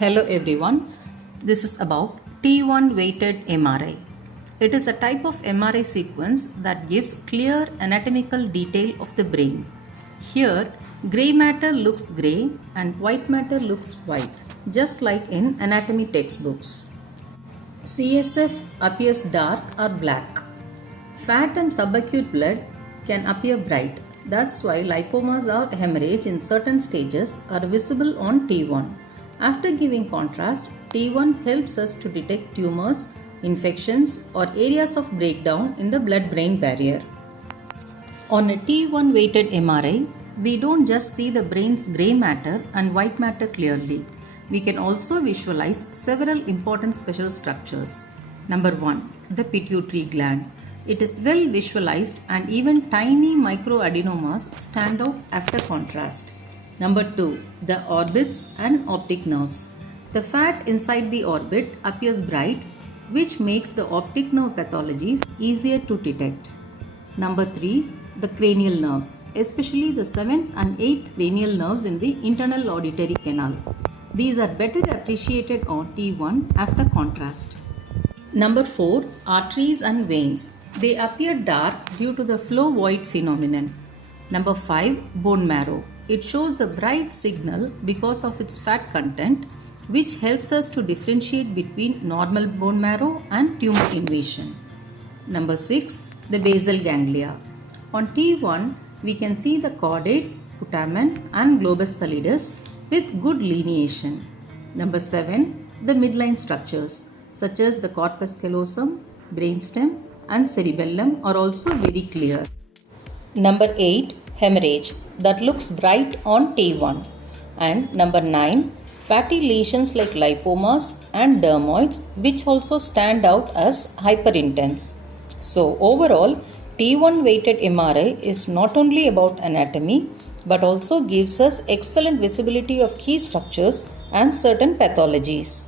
Hello everyone, this is about T1 weighted MRI. It is a type of MRI sequence that gives clear anatomical detail of the brain. Here, grey matter looks grey and white matter looks white, just like in anatomy textbooks. CSF appears dark or black. Fat and subacute blood can appear bright. That's why lipomas or hemorrhage in certain stages are visible on T1. After giving contrast, T1 helps us to detect tumors, infections, or areas of breakdown in the blood-brain barrier. On a T1 weighted MRI, we don't just see the brain's grey matter and white matter clearly. We can also visualize several important special structures. Number 1. The pituitary gland. It is well visualized and even tiny microadenomas stand out after contrast. Number 2. The orbits and optic nerves. The fat inside the orbit appears bright, which makes the optic nerve pathologies easier to detect. Number 3. The cranial nerves, especially the 7th and 8th cranial nerves in the internal auditory canal. These are better appreciated on T1 after contrast. Number 4. Arteries and veins. They appear dark due to the flow void phenomenon. Number 5. Bone marrow. It shows a bright signal because of its fat content, which helps us to differentiate between normal bone marrow and tumor invasion. Number 6. The basal ganglia. On T1, we can see the caudate, putamen and globus pallidus with good lineation. Number 7. The midline structures such as the corpus callosum, brainstem and cerebellum are also very clear. Number 8. Hemorrhage that looks bright on T1. And number 9. Fatty lesions like lipomas and dermoids which also stand out as hyperintense. So overall, T1 weighted MRI is not only about anatomy but also gives us excellent visibility of key structures and certain pathologies.